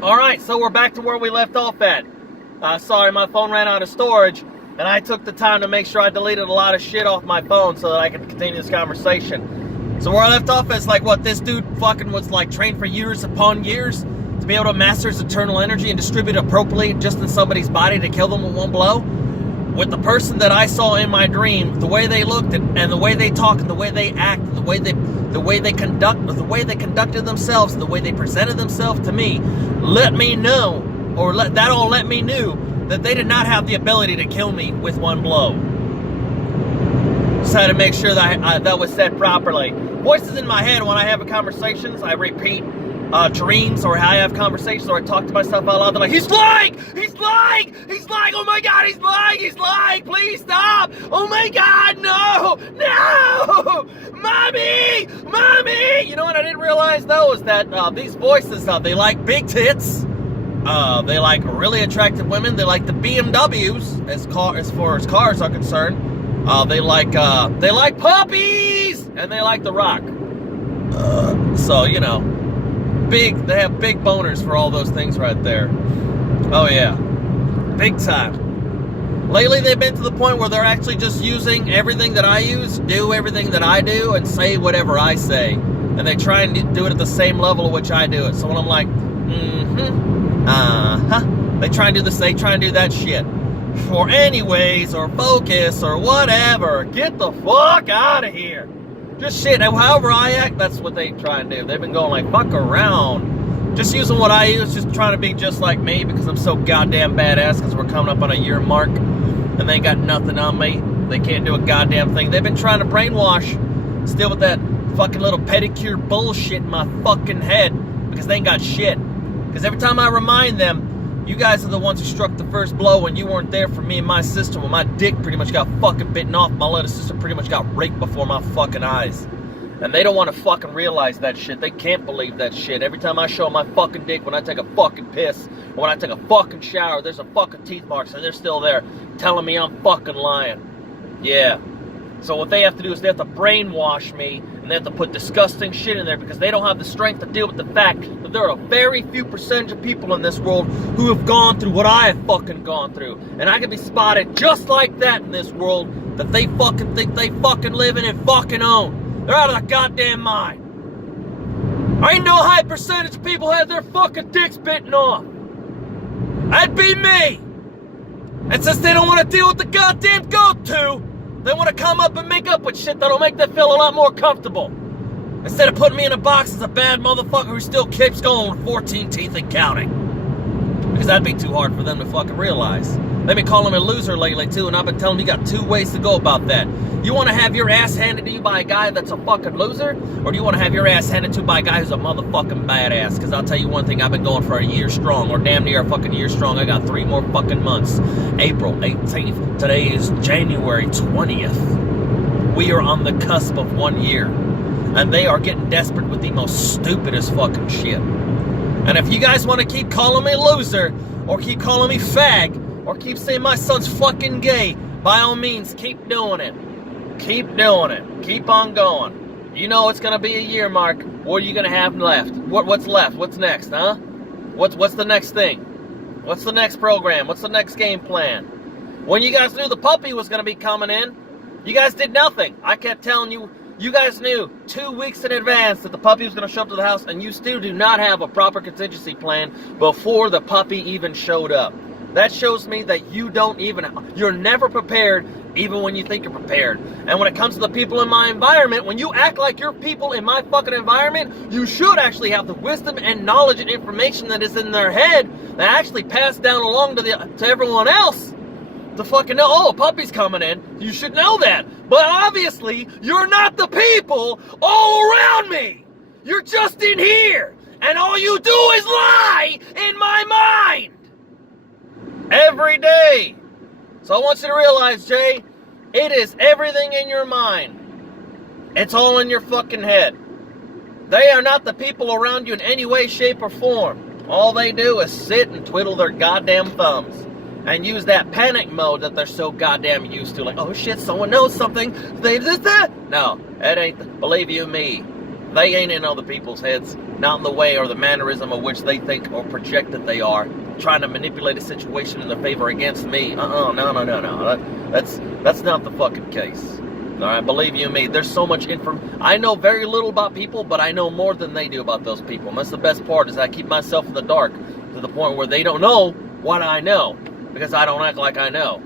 Alright, so we're back to where we left off at. Sorry, my phone ran out of storage, and I took the time to make sure I deleted a lot of shit off my phone so that I could continue this conversation. So where I left off is like what this dude fucking was like trained for years upon years to be able to master his eternal energy and distribute it appropriately just in somebody's body to kill them with one blow. With the person that I saw in my dream, the way they looked and the way they talked and the way they act and the way they conducted themselves and the way they presented themselves to me, let me know that they did not have the ability to kill me with one blow. Just had to make sure that that was said properly. Voices in my head when I have conversations, I repeat dreams, or I have conversations, or I talk to myself out loud. They're like, he's lying! He's lying! He's lying! Oh my God, he's lying! He's lying! Please stop! Oh my God, no! No! Mommy! Mommy! You know what I didn't realize though is that these voices, they like big tits. They like really attractive women. They like the BMWs as far as cars are concerned. They like puppies, and they like The Rock. So you know. They have big boners for all those things right there. Oh yeah, big time. Lately they've been to the point where they're actually just using everything that I use, do everything that I do, and say whatever I say. And they try and do it at the same level at which I do it. So when I'm like, they try and do this, they try and do that shit. For anyways, or focus, or whatever. Get the fuck out of here. Just shit, and however I act, that's what they try and do. They've been going like, fuck around. Just using what I use, just trying to be just like me because I'm so goddamn badass because we're coming up on a year mark and they ain't got nothing on me. They can't do a goddamn thing. They've been trying to brainwash, still with that fucking little pedicure bullshit in my fucking head because they ain't got shit. Because every time I remind them, you guys are the ones who struck the first blow when you weren't there for me and my sister when my dick pretty much got fucking bitten off. My little sister pretty much got raped before my fucking eyes. And they don't want to fucking realize that shit. They can't believe that shit. Every time I show my fucking dick when I take a fucking piss or when I take a fucking shower, there's a fucking teeth marks and they're still there telling me I'm fucking lying. Yeah. So what they have to do is they have to brainwash me and they have to put disgusting shit in there because they don't have the strength to deal with the fact that there are a very few percentage of people in this world who have gone through what I have fucking gone through. And I can be spotted just like that in this world that they fucking think they fucking live in and fucking own. They're out of their goddamn mind. I know high percentage of people have their fucking dicks bitten off. That'd be me. And since they don't want to deal with the goddamn go-to, they want to come up and make up with shit that'll make them feel a lot more comfortable. Instead of putting me in a box as a bad motherfucker who still keeps going with 14 teeth and counting. Because that'd be too hard for them to fucking realize. They've been calling me a loser lately too, and I've been telling them you got two ways to go about that. You want to have your ass handed to you by a guy that's a fucking loser? Or do you want to have your ass handed to you by a guy who's a motherfucking badass? Because I'll tell you one thing, I've been going for a year strong, or damn near a fucking year strong. I got 3 more fucking months. April 18th. Today is January 20th. We are on the cusp of 1 year. And they are getting desperate with the most stupidest fucking shit. And if you guys want to keep calling me loser, or keep calling me fag, or keep saying my son's fucking gay, by all means, keep doing it. Keep doing it. Keep on going. You know it's gonna be a year mark. What are you gonna have left? What's left? What's next, huh? What's the next thing? What's the next program? What's the next game plan? When you guys knew the puppy was gonna be coming in, you guys did nothing. I kept telling you, you guys knew 2 weeks in advance that the puppy was gonna show up to the house, and you still do not have a proper contingency plan before the puppy even showed up. That shows me that you're never prepared even when you think you're prepared. And when it comes to the people in my environment, when you act like you're people in my fucking environment, you should actually have the wisdom and knowledge and information that is in their head that actually passed down along to everyone else to fucking know, oh, a puppy's coming in. You should know that. But obviously, you're not the people all around me. You're just in here. And all you do is lie in my mind. Every day. So I want you to realize, Jay, it is everything in your mind. It's all in your fucking head. They are not the people around you in any way, shape, or form. All they do is sit and twiddle their goddamn thumbs and use that panic mode that they're so goddamn used to. Like, oh shit, someone knows something. They just that. No, it ain't. Believe you me, They ain't in other people's heads, not in the way or the mannerism of which they think or project that they are, trying to manipulate a situation in their favor against me. No. That's not the fucking case. All right, believe you me, there's so much information. I know very little about people, but I know more than they do about those people. And that's the best part, is I keep myself in the dark to the point where they don't know what I know, because I don't act like I know.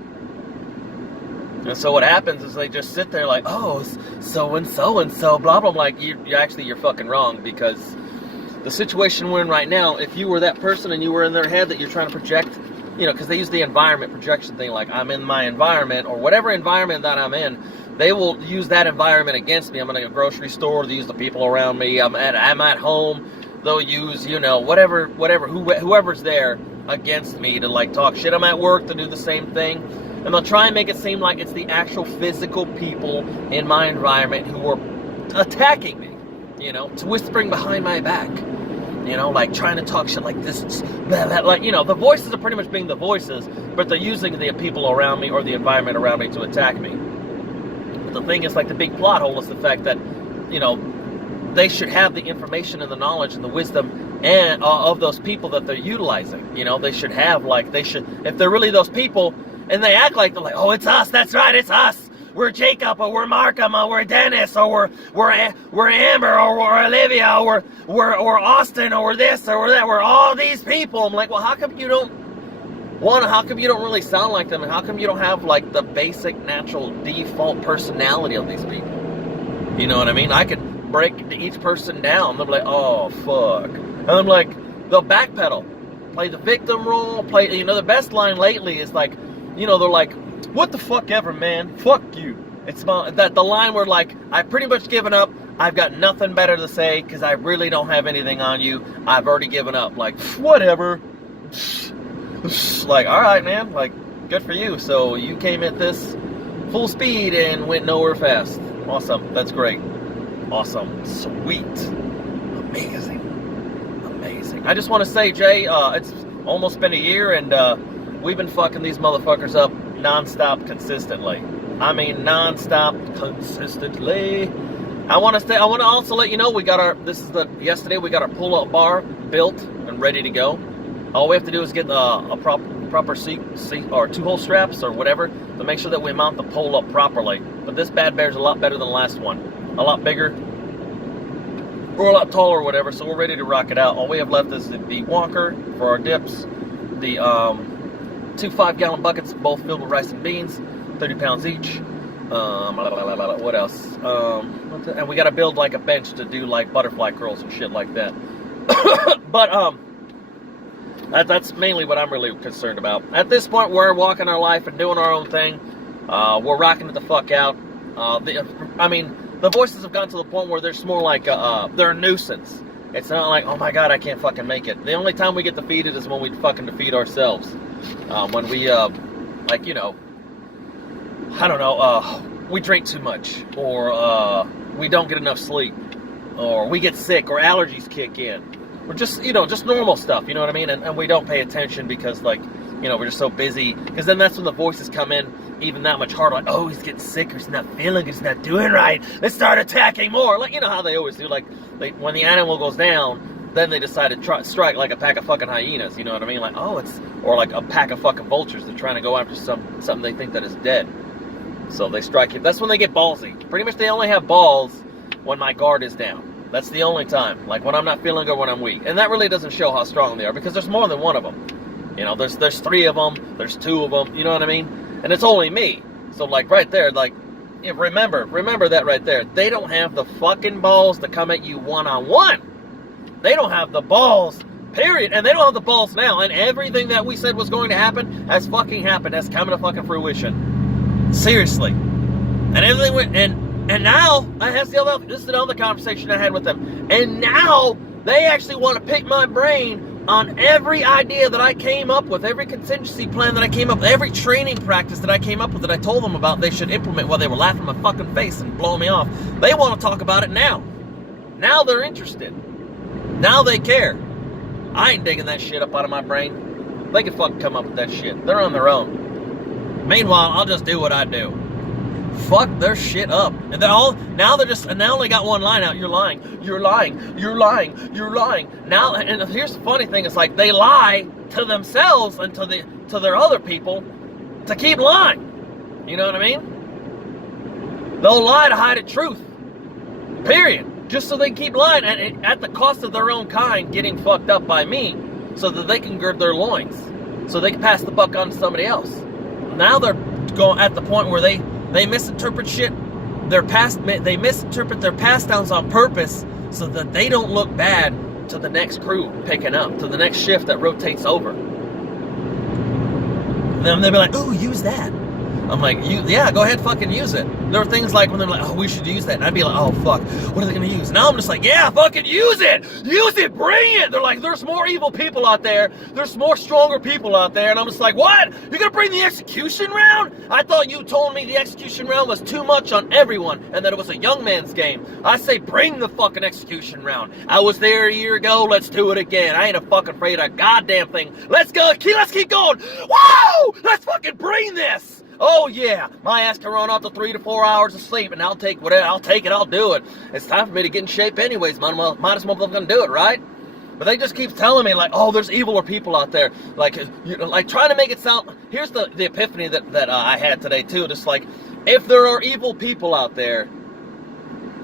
And so what happens is they just sit there like, oh, so and so, blah, blah. I'm like, you're fucking wrong, because the situation we're in right now, if you were that person and you were in their head that you're trying to project, because they use the environment projection thing, like I'm in my environment, or whatever environment that I'm in, they will use that environment against me. I'm in a grocery store, they use the people around me. I'm at home, they'll use, whoever's there against me to like talk shit. I'm at work, to do the same thing. And they'll try and make it seem like it's the actual physical people in my environment who are attacking me, to whispering behind my back, like trying to talk shit like this, the voices are pretty much being the voices, but they're using the people around me or the environment around me to attack me. But the thing is, like, the big plot hole is the fact that, they should have the information and the knowledge and the wisdom and of those people that they're utilizing. They should have, if they're really those people, and they act like they're like, oh, it's us, that's right, it's us. We're Jacob, or we're Markham, or we're Dennis, or we're Amber, or we're Olivia, or we're Austin, or we're this, or we're that. We're all these people. I'm like, well, how come you don't really sound like them, and how come you don't have like the basic, natural, default personality of these people? You know what I mean? I could break each person down. They'll be like, oh, fuck. And I'm like, they'll backpedal, play the victim role, the best line lately is like, they're like, what the fuck ever, man, fuck you. It's the line where, like, I've pretty much given up, I've got nothing better to say, because I really don't have anything on you, I've already given up, like, whatever. Like, alright, man, like, good for you. So you came at this full speed and went nowhere fast. Awesome, that's great. Awesome, sweet, amazing. I just want to say, Jay, it's almost been a year, and we've been fucking these motherfuckers up non-stop consistently. I mean, non-stop consistently. I want to also let you know, yesterday we got our pull-up bar built and ready to go. All we have to do is get a proper seat or two-hole straps or whatever to make sure that we mount the pole up properly. But this bad bear's a lot better than the last one. A lot bigger. We're a lot taller or whatever, so we're ready to rock it out. All we have left is the walker for our dips, the 2 5-gallon buckets, both filled with rice and beans, 30 pounds each. What else? And we got to build like a bench to do like butterfly curls and shit like that. But that's mainly what I'm really concerned about. At this point, we're walking our life and doing our own thing. We're rocking it the fuck out. The voices have gotten to the point where they're more like they're a nuisance. It's not like, oh my god, I can't fucking make it. The only time we get defeated is when we fucking defeat ourselves. When we, we drink too much, or we don't get enough sleep, or we get sick, or allergies kick in. We're just, just normal stuff, you know what I mean? And we don't pay attention because, like, we're just so busy. Because then that's when the voices come in even that much harder. Like, oh, he's getting sick, or he's not feeling, he's not doing right. Let's start attacking more. Like, how they always do. Like, when the animal goes down, then they decide to strike like a pack of fucking hyenas. You know what I mean? Like, or like a pack of fucking vultures. They're trying to go after something they think that is dead. So they strike it. That's when they get ballsy. Pretty much they only have balls when my guard is down. That's the only time. Like when I'm not feeling good, when I'm weak. And that really doesn't show how strong they are, because there's more than one of them. There's 3 of them. There's 2 of them. You know what I mean? And it's only me. So like right there, like, remember that right there. They don't have the fucking balls to come at you one-on-one. They don't have the balls, period. And they don't have the balls now. And everything that we said was going to happen has fucking happened. Has come to fucking fruition. Seriously. And everything went, and now, this is another conversation I had with them. And now, they actually want to pick my brain on every idea that I came up with, every contingency plan that I came up with, every training practice that I came up with that I told them about they should implement while they were laughing in my fucking face and blowing me off. They want to talk about it now. Now they're interested. Now they care. I ain't digging that shit up out of my brain. They can fucking come up with that shit. They're on their own. Meanwhile, I'll just do what I do. fuck their shit up. And now they only got one line out. You're lying. You're lying. You're lying. You're lying. Now, and here's the funny thing. It's like they lie to themselves and to their other people to keep lying. You know what I mean? They'll lie to hide the truth. Period. Just so they can keep lying at the cost of their own kind getting fucked up by me so that they can gird their loins. So they can pass the buck on to somebody else. Now they're going at the point where they misinterpret shit. They misinterpret their past downs on purpose so that they don't look bad to the next crew picking up, to the next shift that rotates over. Then they'll be like, ooh, use that. I'm like, yeah, go ahead, fucking use it. There are things like when they're like, oh, we should use that. And I'd be like, oh, fuck, what are they going to use? Now I'm just like, yeah, fucking use it. Use it, bring it. They're like, there's more evil people out there. There's more stronger people out there. And I'm just like, what? You're going to bring the execution round? I thought you told me the execution round was too much on everyone and that it was a young man's game. I say, bring the fucking execution round. I was there a year ago. Let's do it again. I ain't a fucking afraid of a goddamn thing. Let's go. Let's keep going. Whoa! Let's fucking bring this. Oh yeah, my ass can run off to 3 to 4 hours of sleep, and I'll take whatever. I'll take it. I'll do it. It's time for me to get in shape, anyways. Might as well gonna do it, right? But they just keep telling me like, oh, there's eviler people out there, like trying to make it sound. Here's the epiphany that I had today too. Just like, if there are evil people out there,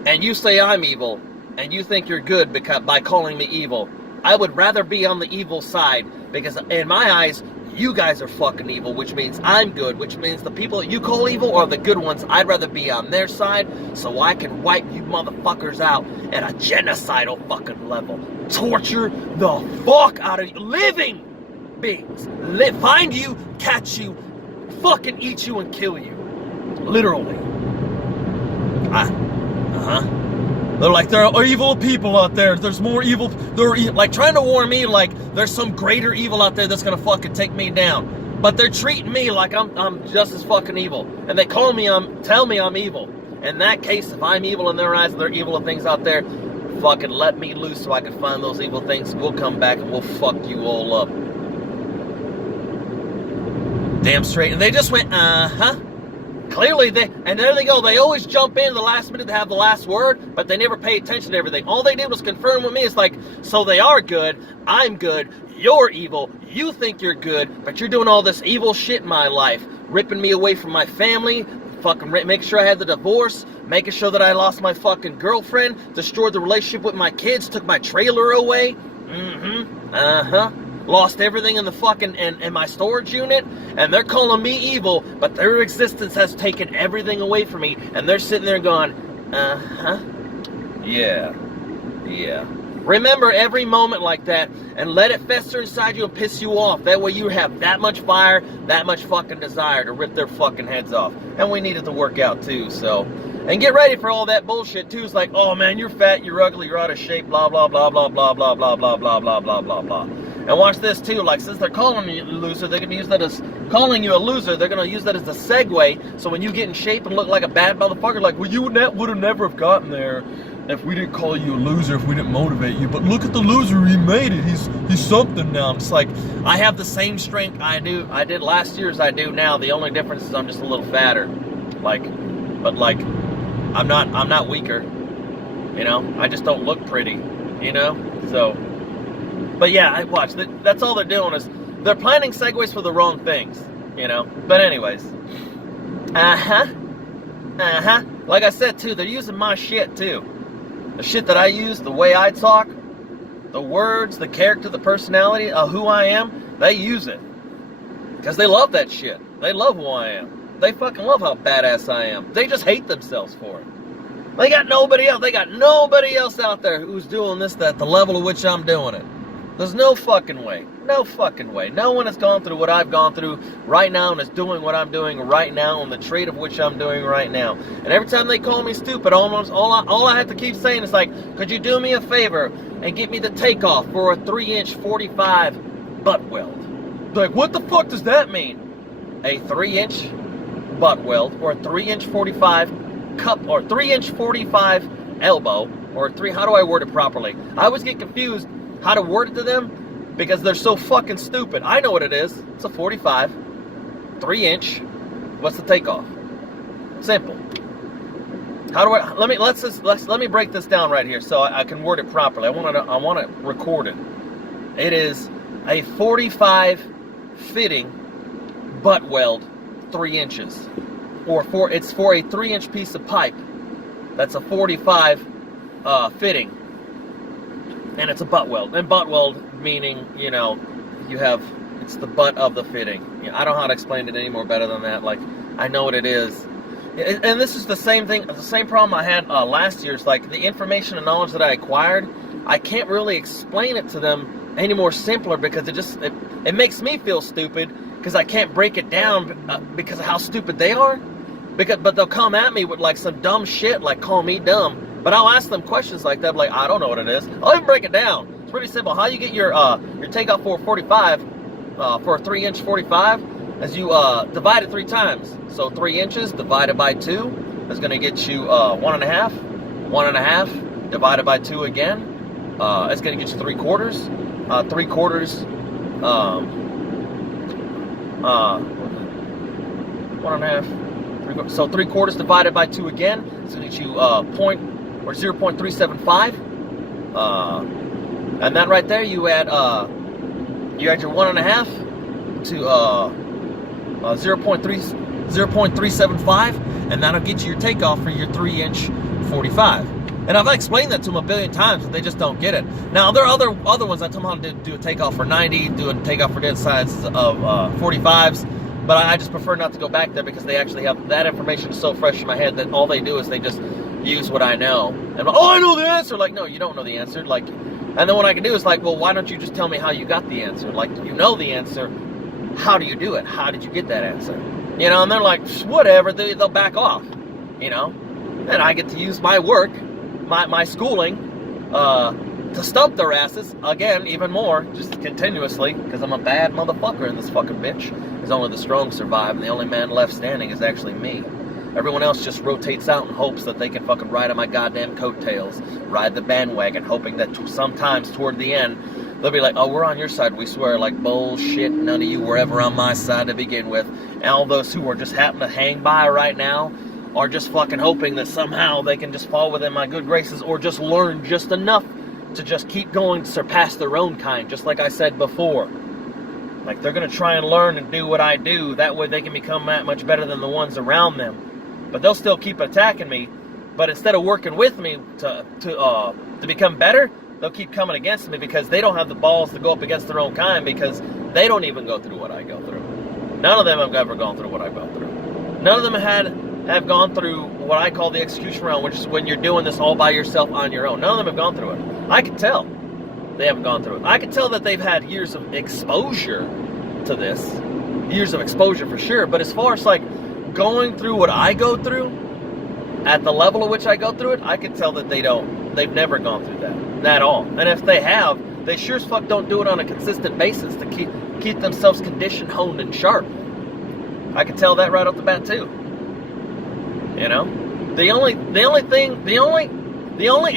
and you say I'm evil, and you think you're good by calling me evil, I would rather be on the evil side, because in my eyes, you guys are fucking evil, which means I'm good, which means the people that you call evil are the good ones. I'd rather be on their side so I can wipe you motherfuckers out at a genocidal fucking level. Torture the fuck out of you, living beings. Find you, catch you, fucking eat you and kill you. Literally. They're like, there are evil people out there. There's more evil. They're like trying to warn me like there's some greater evil out there that's gonna fucking take me down. But they're treating me like I'm just as fucking evil. And they tell me I'm evil. In that case, if I'm evil in their eyes and there are evil things out there, fucking let me loose so I can find those evil things. We'll come back and we'll fuck you all up. Damn straight. And they just went, Clearly, and there they go. They always jump in the last minute to have the last word, but they never pay attention to everything. All they did was confirm with me. It's like, so they are good, I'm good, you're evil, you think you're good, but you're doing all this evil shit in my life, ripping me away from my family, fucking making sure I had the divorce, making sure that I lost my fucking girlfriend, destroyed the relationship with my kids, took my trailer away, lost everything in the fucking, in my storage unit, and they're calling me evil, but their existence has taken everything away from me, and they're sitting there going, yeah. Remember every moment like that, and let it fester inside you and piss you off. That way you have that much fire, that much fucking desire to rip their fucking heads off. And we need it to work out too, so. And get ready for all that bullshit too. It's like, oh man, you're fat, you're ugly, you're out of shape, blah, blah, blah, blah, blah, blah, blah, blah, blah, blah, blah, blah, blah. And watch this too, like since they're calling you a loser, they're going to use that as, calling you a loser, they're going to use that as a segue, so when you get in shape and look like a bad motherfucker, like, well, you would have never have gotten there if we didn't call you a loser, if we didn't motivate you, but look at the loser, he made it, he's something now. It's like, I have the same strength I did last year as I do now, the only difference is I'm just a little fatter, like, but like, I'm not weaker, you know, I just don't look pretty, you know, so. But yeah, I watch. That's all they're doing is they're planning segues for the wrong things, you know. But anyways, like I said too, they're using my shit too. The shit that I use, the way I talk, the words, the character, the personality of who I am. They use it because they love that shit. They love who I am. They fucking love how badass I am. They just hate themselves for it. They got nobody else. They got nobody else out there who's doing this at the level at which I'm doing it. There's no fucking way. No fucking way. No one has gone through what I've gone through right now and is doing what I'm doing right now on the trait of which I'm doing right now. And every time they call me stupid, all I have to keep saying is like, could you do me a favor and get me the takeoff for a 3-inch 45 butt weld? They're like, what the fuck does that mean? A 3-inch butt weld or a 3-inch 45 cup or 3-inch 45 elbow or how do I word it properly? I always get confused how to word it to them because they're so fucking stupid. I know what it is. It's a 45, 3-inch. What's the takeoff? Simple. How do I, let me break this down right here so I can word it properly. I want it recorded. It is a 45 fitting butt weld, 3 inches. It's for a 3-inch piece of pipe. That's a 45 fitting. And it's a butt weld. And butt weld meaning, you know, it's the butt of the fitting. You know, I don't know how to explain it any more better than that. Like, I know what it is. And this is the same thing, the same problem I had last year. It's like the information and knowledge that I acquired, I can't really explain it to them any more simpler because it makes me feel stupid because I can't break it down because of how stupid they are. But they'll come at me with like some dumb shit, like call me dumb. But I'll ask them questions like that, like, I don't know what it is. I'll even break it down. It's pretty simple. How you get your takeoff for 45, for a 3-inch 45, as you divide it 3 times. So 3 inches divided by 2 is going to get you 1.5. 1.5 divided by 2 again. It's going to get you 3/4. 3/4. 1.5. So 3/4 divided by 2 again. It's going to get you 0.375. And that right there, you add your 1.5 to 0.375, and that'll get you your takeoff for your 3-inch 45. And I've explained that to them a billion times, but they just don't get it. Now, there are other ones I told them how to do a takeoff for 90, do a takeoff for dead sizes of 45s, but I just prefer not to go back there because they actually have that information so fresh in my head that all they do is they just use what I know. And oh, I know the answer. Like, no, you don't know the answer. Like, and then what I can do is like, well, why don't you just tell me how you got the answer? Like, you know the answer. How do you do it? How did you get that answer? You know, and they're like, whatever, they'll back off, you know? And I get to use my work, my schooling, to stump their asses, again, even more, just continuously, because I'm a bad motherfucker in this fucking bitch. Because only the strong survive, and the only man left standing is actually me. Everyone else just rotates out in hopes that they can fucking ride on my goddamn coattails, ride the bandwagon, hoping that sometimes toward the end, they'll be like, oh, we're on your side, we swear. Like, bullshit, none of you were ever on my side to begin with. And all those who are just happen to hang by right now are just fucking hoping that somehow they can just fall within my good graces or just learn just enough to just keep going to surpass their own kind, just like I said before. Like, they're going to try and learn and do what I do. That way they can become that much better than the ones around them. But they'll still keep attacking me. But instead of working with me to become better, they'll keep coming against me because they don't have the balls to go up against their own kind because they don't even go through what I go through. None of them have ever gone through what I've gone through. None of them have gone through what I call the execution round, which is when you're doing this all by yourself on your own. None of them have gone through it. I can tell they haven't gone through it. I can tell that they've had years of exposure to this. Years of exposure for sure. But as far as like going through what I go through, at the level at which I go through it, I can tell that they've never gone through that at all. And if they have, they sure as fuck don't do it on a consistent basis to keep themselves conditioned, honed, and sharp. I can tell that right off the bat too. You know? The only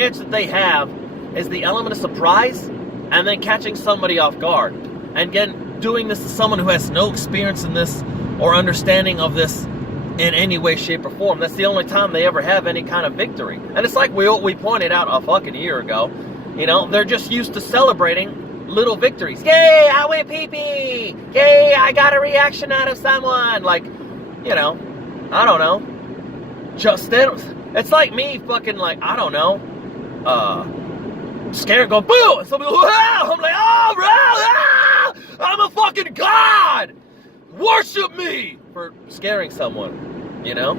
edge that they have is the element of surprise and then catching somebody off guard. And again, doing this to someone who has no experience in this or understanding of this in any way, shape, or form. That's the only time they ever have any kind of victory. And it's like we pointed out a fucking year ago. You know, they're just used to celebrating little victories. Yay, I went pee-pee! Yay, I got a reaction out of someone! Like, you know, I don't know. It's like me fucking like, I don't know, scared going, boo! And somebody goes, wow! I'm like, oh, bro! Ah! I'm a fucking god! Worship me! For scaring someone, you know?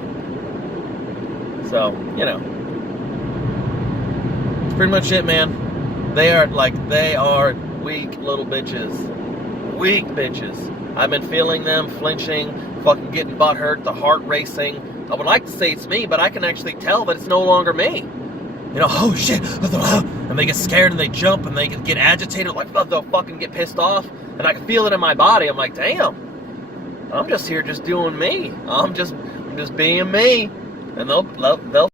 So, you know. That's pretty much it, man. They are weak little bitches. Weak bitches. I've been feeling them, flinching, fucking getting butthurt, the heart racing. I would like to say it's me, but I can actually tell that it's no longer me. You know, oh shit, and they get scared and they jump and they get agitated, like they'll fucking get pissed off, and I can feel it in my body. I'm like, damn, I'm just here just doing me. I'm just being me, and they'll